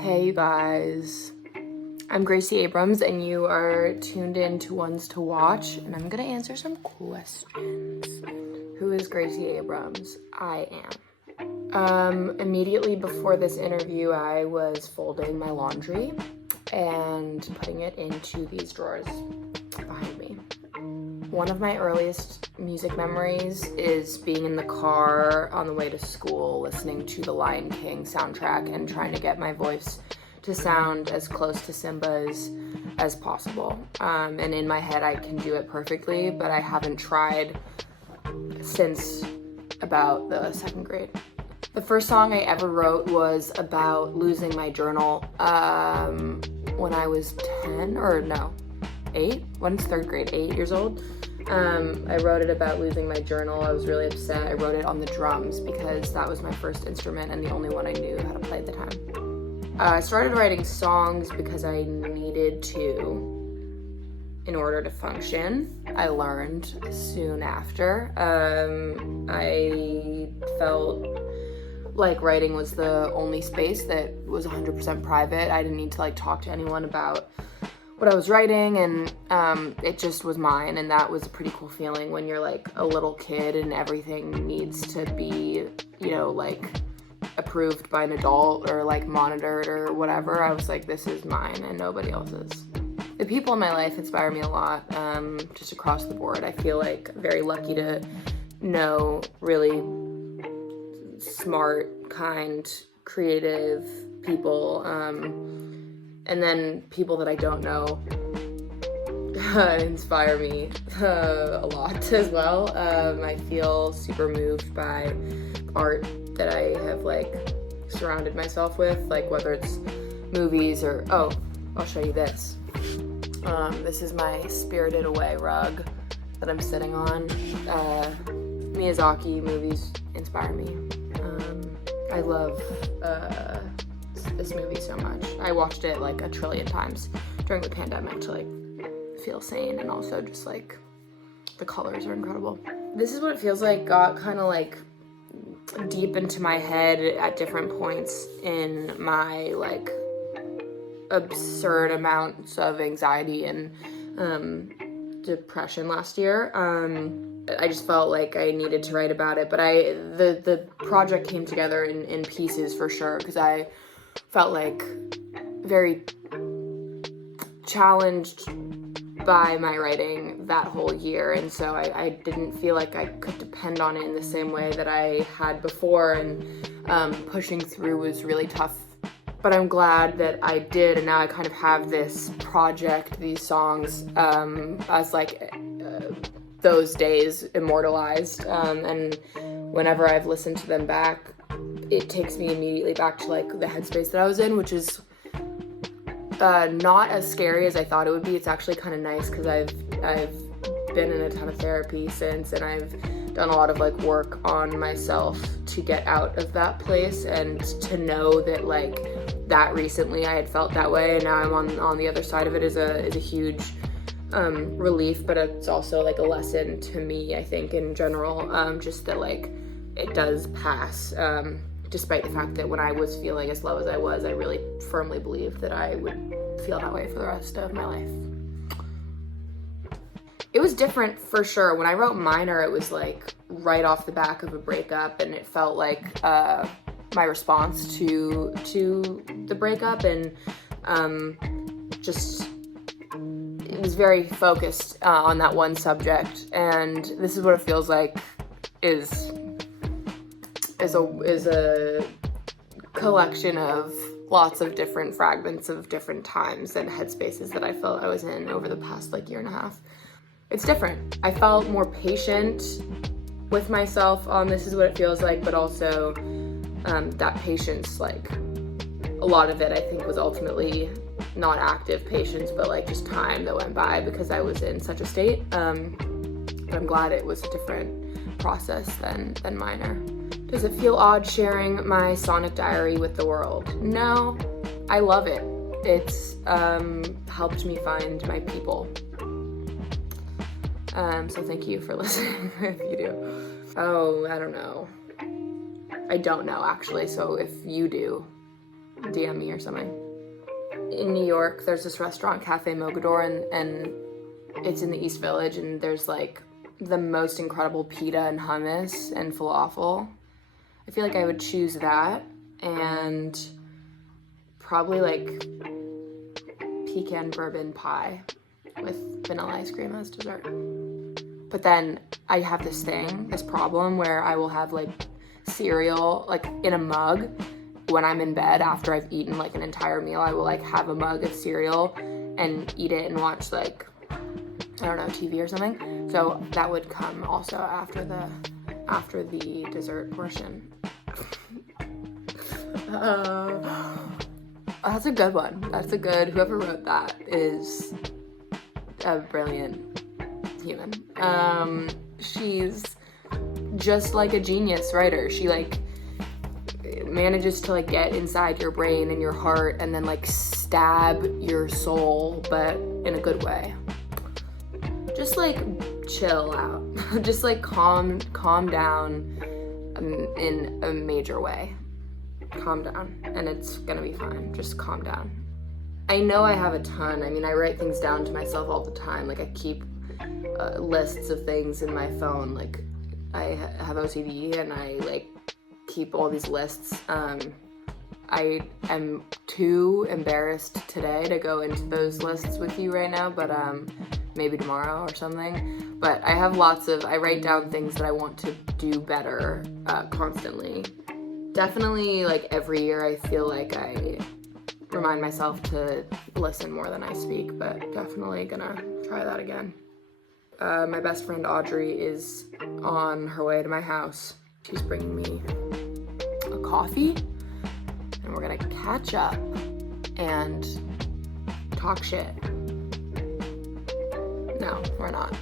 Hey you guys, I'm Gracie Abrams and you are tuned in to Ones to Watch, and I'm gonna answer some questions. Who is Gracie Abrams? I am. Immediately before this interview, I was folding my laundry and putting it into these drawers behind me. One of my earliest music memories is being in the car on the way to school, listening to the Lion King soundtrack and trying to get my voice to sound as close to Simba's as possible. And in my head, I can do it perfectly, but I haven't tried since about the second grade. The first song I ever wrote was about losing my journal when I was 8? When's third grade? 8 years old? I wrote it about losing my journal. I was really upset. I wrote it on the drums because that was my first instrument and the only one I knew how to play at the time. I started writing songs because I needed to in order to function. I learned soon after. I felt like writing was the only space that was 100% private. I didn't need to talk to anyone about what I was writing, and it just was mine, and that was a pretty cool feeling when you're a little kid and everything needs to be, approved by an adult or monitored or whatever. I was like, this is mine and nobody else's. The people in my life inspire me a lot, just across the board. I feel very lucky to know really smart, kind, creative people, and then people that I don't know inspire me a lot as well. I feel super moved by art that I have surrounded myself with, whether it's movies or, I'll show you this. This is my Spirited Away rug that I'm sitting on. Miyazaki movies inspire me. I love this movie so much. I watched it a trillion times during the pandemic to feel sane, and also just the colors are incredible. This is what it feels like got kind of deep into my head at different points in my absurd amounts of anxiety and depression last year. I just felt like I needed to write about it, but the project came together in pieces for sure, because I felt very challenged by my writing that whole year, and so I didn't feel like I could depend on it in the same way that I had before, and pushing through was really tough. But I'm glad that I did, and now I kind of have this project, these songs, as those days immortalized, and whenever I've listened to them back, it takes me immediately back to the headspace that I was in, which is not as scary as I thought it would be. It's actually kind of nice because I've been in a ton of therapy since, and I've done a lot of work on myself to get out of that place, and to know that that recently I had felt that way, and now I'm on the other side of it is a huge relief, but it's also a lesson to me, I think, in general, just that it does pass, despite the fact that when I was feeling as low as I was, I really firmly believed that I would feel that way for the rest of my life. It was different for sure. When I wrote Minor, it was right off the back of a breakup, and it felt like my response to the breakup, and just it was very focused on that one subject. And This Is What It Feels Like is a collection of lots of different fragments of different times and headspaces that I felt I was in over the past year and a half. It's different. I felt more patient with myself on This Is What It Feels Like, but also that patience, a lot of it I think was ultimately not active patience, but just time that went by because I was in such a state. But I'm glad it was a different process than Minor. Does it feel odd sharing my sonic diary with the world? No, I love it. It's helped me find my people. So thank you for listening if you do. Oh, I don't know. I don't know, actually, so if you do, DM me or something. In New York, there's this restaurant, Cafe Mogador, and it's in the East Village, and there's like the most incredible pita and hummus and falafel. I feel like I would choose that, and probably like pecan bourbon pie with vanilla ice cream as dessert. But then I have this problem where I will have like cereal like in a mug when I'm in bed after I've eaten like an entire meal. I will like have a mug of cereal and eat it and watch like, I don't know, TV or something. So that would come also after the dessert portion. That's a good one. Whoever wrote that is a brilliant human. She's just like a genius writer. She like manages to like get inside your brain and your heart and then like stab your soul, but in a good way. Just like chill out. Just like calm down in a major way. Calm down and it's gonna be fine. Just calm down. I know I have a ton. I mean, I write things down to myself all the time. Like I keep lists of things in my phone. Like I have OCD and I like keep all these lists. I am too embarrassed today to go into those lists with you right now, but maybe tomorrow or something. But I have I write down things that I want to do better constantly. Definitely like every year I feel like I remind myself to listen more than I speak, but definitely gonna try that again. My best friend Audrey is on her way to my house. She's bringing me a coffee and we're gonna catch up and talk shit. No, we're not.